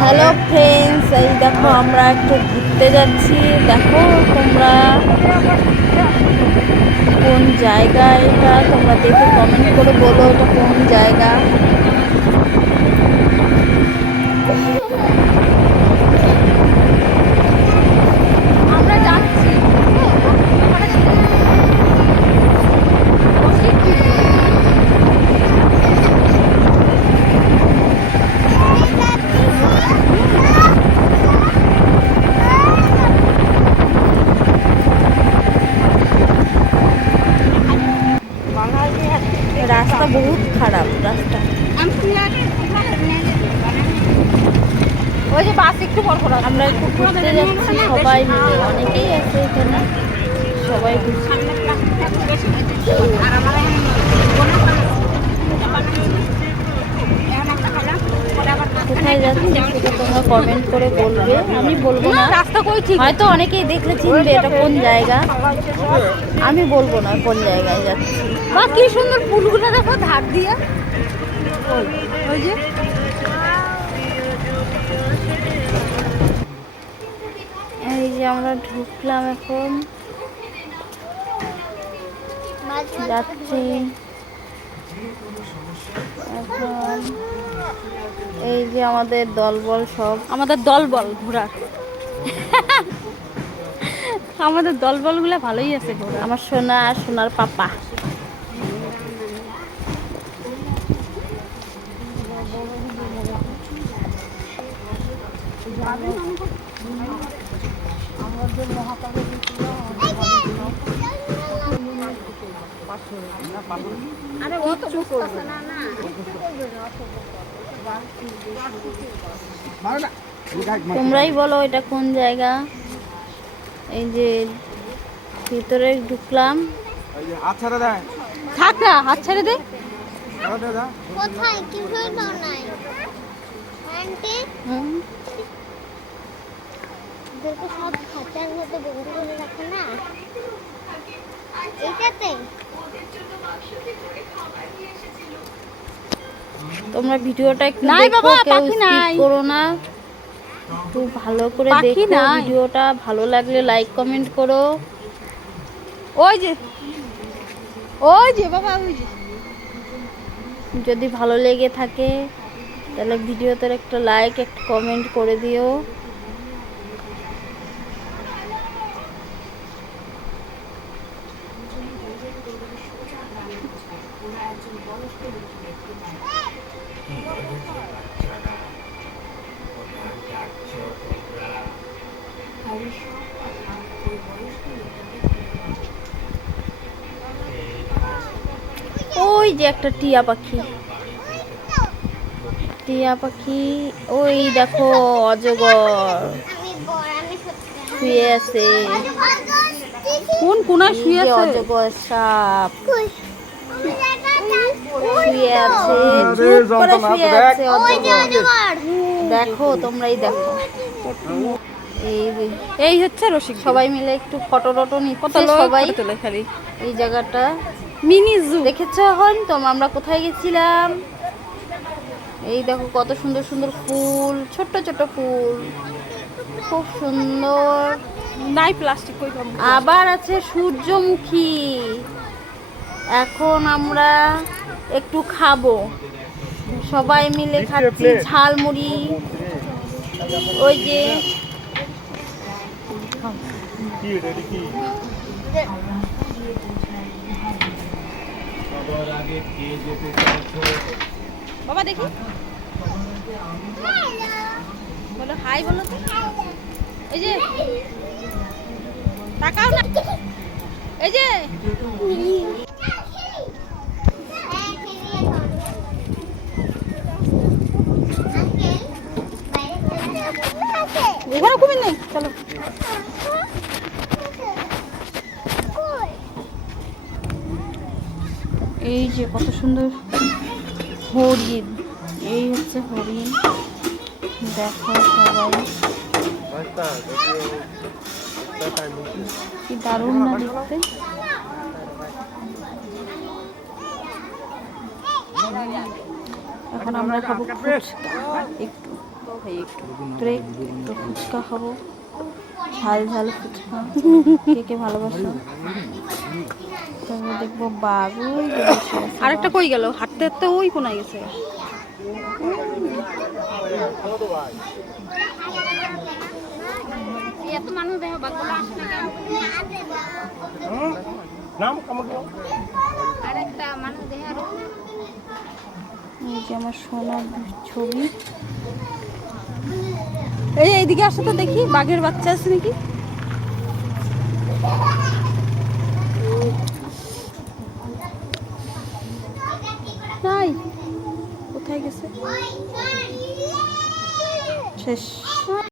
Hello friends, এই দেখো আমরা একটু ঘুরতে যাচ্ছি। দেখো তোমরা কোন জায়গা, এটা তোমরা দেখে কমেন্ট করে বলো এটা কোন জায়গা। আমরা যাচ্ছি রাস্তা বহুত খারাপ রাস্তা। ওই যে বাস একটু পর পর আমরা একটু ঘুরতে যাচ্ছি সবাই মিলে, অনেকেই আছে এখানে, সবাই ঘুরছি। কোথায় যাচ্ছি সেটা তোমরা কমেন্ট করে বলবে, আমি বলবো না। রাস্তা কই ঠিক হয়তো অনেকেই দেখলে চিনবে এটা কোন জায়গা, আমি বলবো না কোন জায়গায় যাচ্ছি। মা কি সুন্দর ফুলগুলো দেখো ধার দিয়ে। ওই যে এই যে আমরা ঢুকলাম, এখন যাচ্ছি। এখন এই যে আমাদের দলবল সব, আমাদের দলবল ঘোরার আমাদের দলবল গুলো ভালোই আছে ঘোরা। আমার সোনা আর সোনার পাপা। আরে ও তো বুঝতেছে না না। তোমরাই বলো এটা কোন জায়গা। এই যে ভিতরে ঢুকলাম। থাক না, হাত ছেড়ে দে। কোথায় কি হলো নাই আন্টি দেখো সব খাঁচার মধ্যে বন্দি করে রাখে না এটাতে। তোমরা ভিডিওটা একটু নাই দেখো, বাবা, কেউ পাখি স্কিপ নাই। করো না, একটু ভালো করে পাখি দেখো নাই। ভিডিওটা। ভালো লাগলে লাইক কমেন্ট করো। ওই যে ওই যে বাবা, ওই যে যদি ভালো লেগে থাকে তাহলে ভিডিওতে একটা লাইক একটা কমেন্ট করে দিও। ওই যে একটা টিয়া পাখি, টিয়া পাখি। ওই দেখো অজগর শুয়ে আছে, কোন কোনায় শুয়ে এই যে আছে? অজগর সাপ শুয়ে আছে, চুপ করে শুয়ে আছে অজগর। দেখো তোমরাই দেখো। এই এই হচ্ছে রসিক। সবাই মিলে একটু ফটো টটো কত নিচ্ছে লোক সবাই। ফটো তোলে খালি। এই জায়গাটা মিনি জু দেখেছো এখন আমরা কোথায় গেছিলাম? এই দেখো কত সুন্দর সুন্দর ফুল, ছোট্ট ছোট্ট ফুল, খুব সুন্দর। নাই প্লাস্টিক কই পাবো? আবার আছে সূর্যমুখী। এখন আমরা একটু খাবো, সবাই মিলে খাচ্ছি ঝালমুড়ি। ওই যে বাবা দেখি, বলো হাই, বলো তো। এই যে তাকাও না, এই যে এখানে কুমির নেই, চলো। এই যে কত সুন্দর হরিণ, এই হচ্ছে হরিণ। দেখো সবাই কি দারুণ না দেখতে। এখন আমরা খাবো ফুচকা একটু তোরে একটু ফুচকা খাবো ঝাল ঝাল ফুচকা কে কে ভালোবাসো তারপরে দেখবো বাঘ ওই যে বসে আছে। আরেকটা কই গেল? হাঁটতে হাঁটতে ওই কোনায় গেছে। এত মানুষ দেখো বাঘগুলো আসে না কেন? আরেকটা মানুষ দেখে আরো এই যে আমার সোনার ছবি এইদিকে আসো তো দেখি বাঘের বাচ্চা আছে নাকি। নাই, কোথায় গেছে? শেষ।